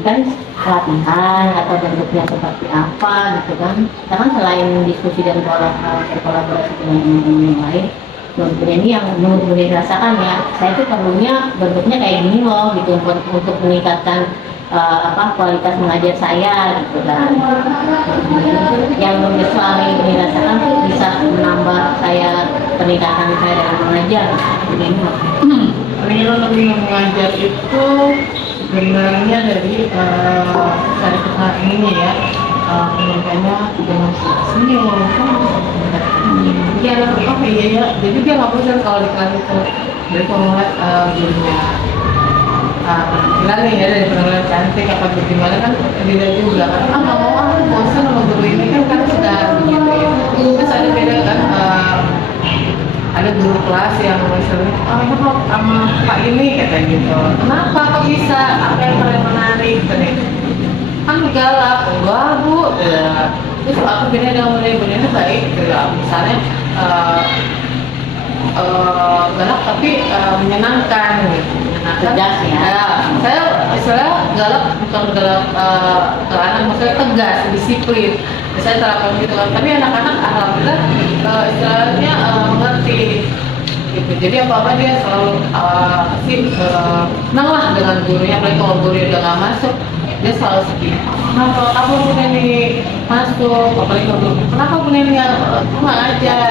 Kan pelatihan atau bentuknya seperti apa gitu kan. Kita kan selain diskusi dan berkolaborasi dengan teman-teman yang lain, menurut ini yang menurut gue dirasakan ya, saya tuh perlunya bentuknya kayak gini loh gitu untuk meningkatkan kualitas mengajar saya gitu kan. Yang selama ini dirasakan tuh bisa menambah peningkatan saya dalam mengajar. Lebih mengajar itu sebenarnya dari cari kenal ini ya, penyampaiannya dengan senyum ya, oh iya ya, jadi dia nggak bosan kalau di kelas itu. Jadi kalau ngeliat gurunya penampilan nih ya, dari penampilan cantik apa gimana kan tidak juga kan, nggak mau aku bosan sama guru ini kan sudah begitu ya. Terus ada beda kan, ada guru kelas yang misalnya, sama Pak ini kata gitu, kenapa kok bisa, apa yang paling menarik tadi, kan galak, enggak bu ya. Terus aku beda dengan bunda itu baik gitu ya, misalnya galak tapi menyenangkan gitu. Tegas ya. Saya istilah galak bukan galak ke anak, maksudnya tegas, disiplin. Saya terapkan gitu kan. Tapi anak-anak alhamdulillah istilahnya mengerti. Gitu. Jadi apa-apa dia selalu senang lah dengan gurunya. Apalagi kalau gurunya udah nggak masuk, dia selalu sedih. Kenapa kamu punya nih masuk? Apalagi kalau kenapa punya nih nggak ngajar?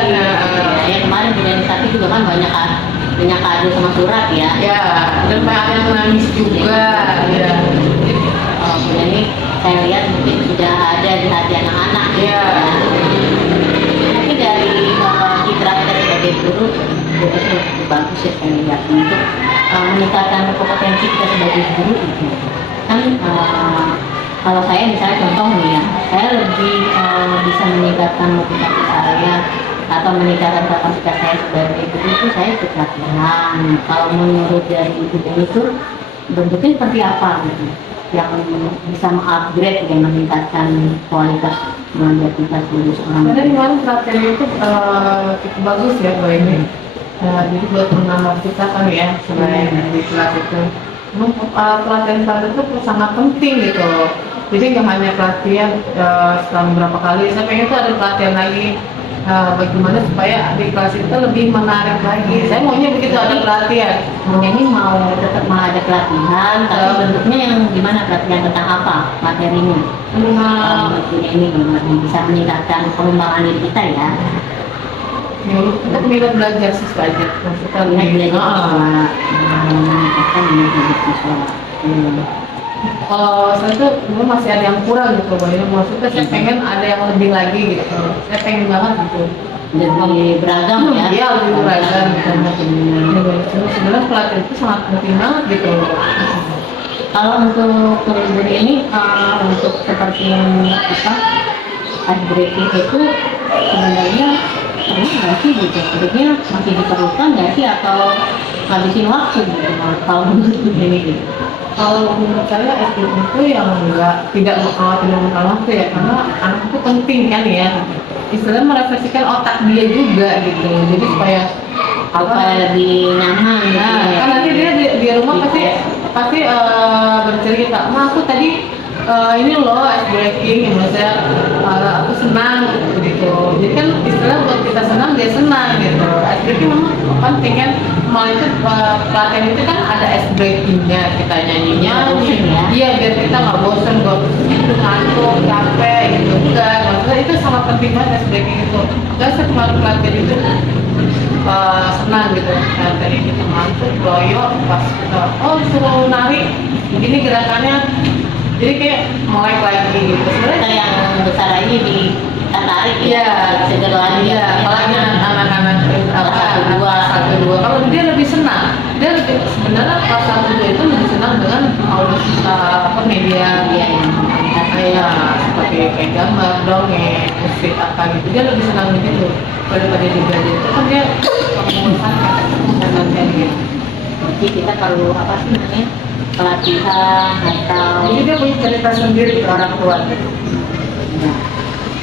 Ya kemarin punya satu juga kan banyak kado sama surat ya. Ya, dan banyak yang nangis juga. Ya. Punya ini saya lihat mungkin sudah ada di hati anak-anak. Ya. Mungkin dari citra kita sebagai guru itu bagus ya, saya lihat untuk meningkatkan kompetensi kita sebagai guru itu kan. Kalau saya misalnya contoh nih ya, saya lebih bisa meningkatkan motivasi saya atau meningkatkan kapasitas saya sebagai guru itu saya ikut latihan. Kalau menurut dari ibu itu bentuknya seperti apa gitu yang bisa mengupgrade dan meningkatkan kualitas mengajar kita sebagai seorang guru. Karena kemarin pelatihan itu cukup bagus ya Mbak ini. Jadi buat menambah kita kan ya selain di kelas itu, pelatihan itu sangat penting gitu. Jadi nggak hanya pelatihan setelah beberapa kali, saya pengen tuh ada pelatihan lagi. Bagaimana supaya di kelas itu lebih menarik lagi. Saya maunya begitu, ada pelatihan. Ini tetap mau ada pelatihan, tapi bentuknya yang gimana, pelatihan tentang apa materinya? Ini bisa meningkatkan pengembangan diri kita ya. Untuk minat belajar siswa aja. Maksudnya Belajar meningkatkan minat belajar siswa. Kalau saya tuh dulu masih ada yang kurang gitu, maksudnya saya pengen ada yang lebih lagi gitu. Saya pengen banget gitu. Lebih beragam ya? Iya, lebih beragam gitu. Sebenarnya pelatihan itu sangat penting banget gitu. Kalau untuk guru ini untuk seperti yang ice breaking itu sebenarnya perlu nggak sih gitu? Sebenarnya masih diperlukan nggak sih atau ngabisin waktu gitu? Kalau menurut guru ini gitu? Kalau menurut saya SD itu yang tidak makan waktu ya, karena anak itu penting kan ya. Istilahnya merefleksikan otak dia juga gitu. Jadi supaya lebih nyaman gitu. Nah, kan nanti dia di rumah pasti bercerita, "Ma, aku tadi ini loh ice breaking," maksudnya aku senang gitu. Jadi kan istilah buat kita senang, dia senang gitu. Ice breaking memang penting kan. Malah itu pelatihan itu kan ada ice breakingnya, kita nyanyi ya. Iya, biar kita nggak bosan, nggak ngantuk, capek gitu. Enggak, maksudnya itu sangat penting banget ice breaking itu. Saya kemarin pelatihan itu senang gitu. Nah, dari kita ngantuk doyok pas kita suruh nari ini gerakannya, jadi kayak melek lagi gitu Kita sebenarnya. yang besar aja ditarik Iya, seger lagi iya, apalagi anak-anak satu dua, kalau dia lebih senang, dia lebih sebenarnya kelas satu dua itu lebih senang dengan audisi media kayak seperti kayak gambar, dongeng, musik apa gitu, dia lebih senang begitu daripada di belajar itu kan dia mengusahakan gitu. Jadi kita perlu apa sih namanya pelatihan atau Jadi dia punya cerita sendiri ke orang tua. ya,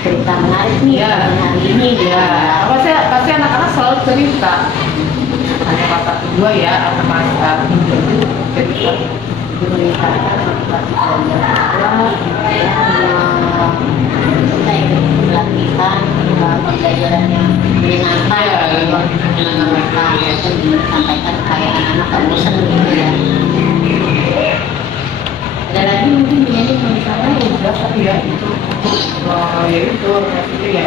cerita menarik nih Iya. hari ini Ya, pasti anak-anak selalu cerita. Hanya pas satu dua ya, atau pas cerita. diberitakan seperti pelajaran kita ikut pelatihan pembelajaran yang menyenangkan Iya, mereka itu disampaikan kayak anak-anak tak bosan gitu ya. Ada lagi mungkin menjadi misalnya Udah tapi ya itu ya itu maksudnya ya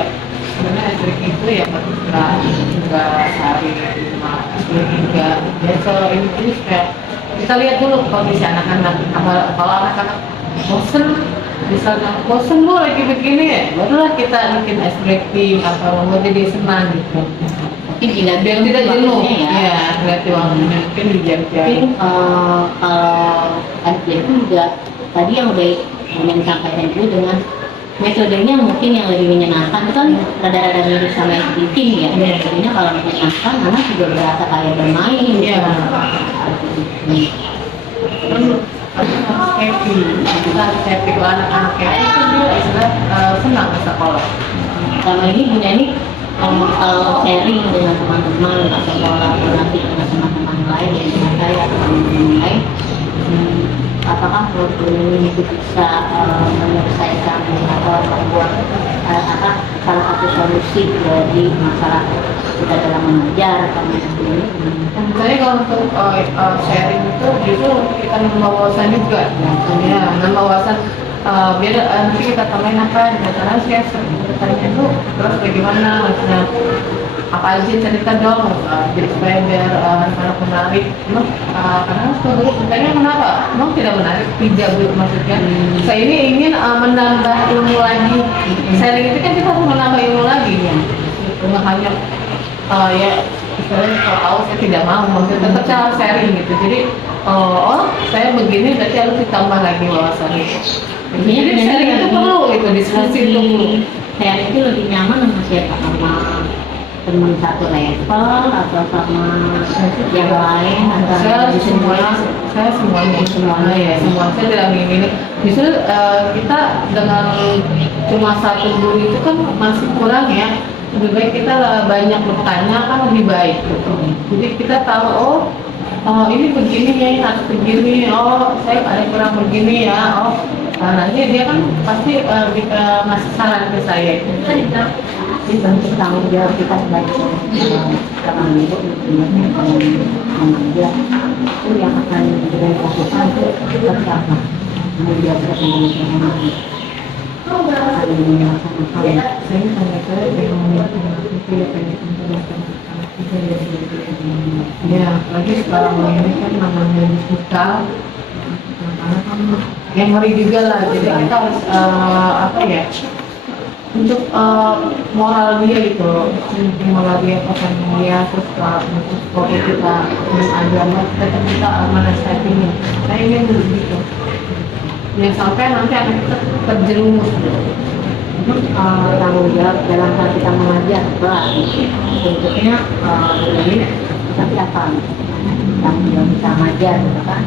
sebenarnya trik itu ya nggak sehari cuma enggak biasa ini kayak kita lihat dulu kondisi anak-anak. Kalau anak-anak bosen misalnya bosen lu lagi begini ya barulah kita bikin ice breaking atau membuat dia senang gitu mungkin tidak biar tidak jenuh ya. ya kreatif waktunya mungkin di jam-jam. Mungkin kalau ada itu juga tadi yang udah disampaikan itu dengan metodenya mungkin yang lebih menyenangkan itu kan rada-rada mirip sama editing ya. Metodenya kalau menyenangkan anak juga berasa kayak bermain Iya. Harus happy, kita harus happy. Kalau anak-anak happy itu dia istilah senang ke sekolah. Sama ini Bu Neni kalau sharing dengan teman-teman atau kolaborasi dengan teman-teman lain ya dengan saya atau teman-teman lain, apakah menurut Bu Neni itu bisa menyelesaikan atau membuat apa salah satu solusi dari masalah kita dalam mengajar atau ini? Misalnya kalau untuk sharing itu justru kita nambah wawasan juga. Ya, nambah wawasan. Biar nanti kita tambahin apa misalnya saya bertanya itu terus bagaimana maksudnya apa aja cerita dong jadi supaya biar anak-anak menarik. Emang karena dulu bertanya kenapa emang tidak menarik, tidak Bu, maksudnya saya ini ingin menambah ilmu lagi. Sharing itu kan kita harus menambah ilmu lagi ya, nggak hanya ya istilahnya kalau tahu saya tidak mau, maksudnya tetap saya harus sharing gitu. Jadi saya begini berarti harus ditambah lagi wawasannya. Jadi sharing itu perlu gitu, diskusi itu perlu. Sharing itu lebih nyaman sama siapa, sama teman satu level atau sama yang lain atau Saya semuanya ya, semua saya tidak ingin justru kita dengan cuma satu guru itu kan masih kurang ya. Lebih baik kita banyak bertanya kan lebih baik gitu. Jadi kita tahu ini begini ya, ini harus begini, saya ada kurang begini ya, nanti dia kan pasti ngasih saran ke saya. ini bentuk tanggung jawab kita sebagai seorang ibu mengajar itu yang akan kita lakukan itu seperti apa? Tanggung jawab kita sebagai seorang ibu. Ada yang melaksanakan. Saya tanya dengan itu ya ya, lagi sekarang ini kan namanya digital, anak-anak kan yang ngeri juga lah. Jadi kita harus apa ya, untuk moral dia gitu, moral dia, pesan dia, terus untuk kalau kita beragama tetap kita menasihatinya. Saya ingin begitu. Yang sampai nanti akan kita terjerumus. Tanggung jawab dalam hal kita mengajar kelas bentuknya ini seperti apa? Tanggung jawab kita mengajar gitu kan?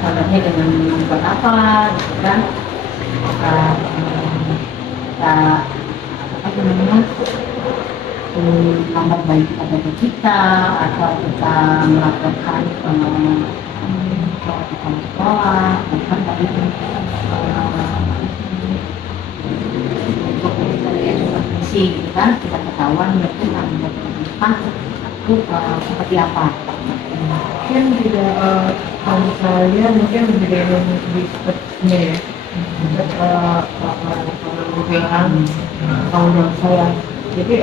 Contohnya dengan membuat apa, gitu kan? Apa namanya? Tambah baik pada kita atau kita melaporkan ke sekolah, bukan tapi sih gitu kan kita ketahuan itu itu seperti apa Mungkin tidak kalau saya mungkin tidak lebih sepertinya ya. Untuk pemegang tanggung jawab saya. Jadi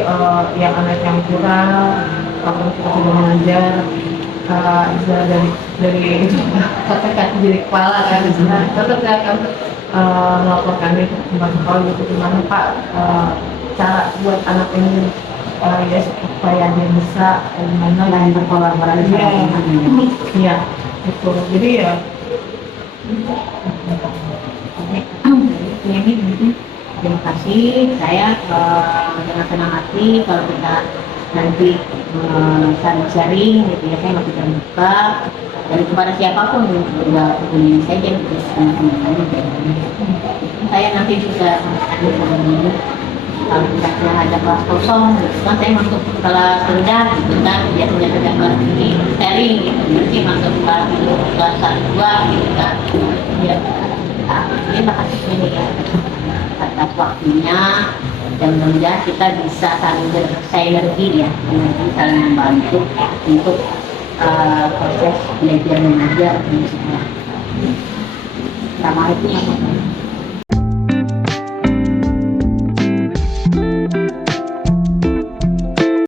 yang anak yang kurang kapan kita sudah mengajar, istilah dari kata-kata jadi kepala kan, tetap saya akan melaporkan itu ke Mbak Sekolah gitu, gimana Pak cara buat anak ini ya supaya dia bisa gimana Selain berkolaborasi sama Iya. teman-teman. iya gitu, jadi ya Ini terima kasih. Saya dengan senang hati kalau kita nanti sharing gitu ya, saya masih terbuka dan kepada siapapun juga hubungi saja gitu teman-teman. Saya nanti juga kalau misalnya ada kelas kosong gitu kan, saya masuk ke kelas rendah gitu kan, biasanya ada kelas ini sharing gitu, nanti masuk kelas dulu kelas 1-2 gitu kan ya. Terima kasih ini ya atas waktunya, dan mudah-mudahan kita bisa saling bersinergi ya, saling membantu untuk proses belajar mengajar di sekolah. Assalamualaikum warahmatullahi wabarakatuh.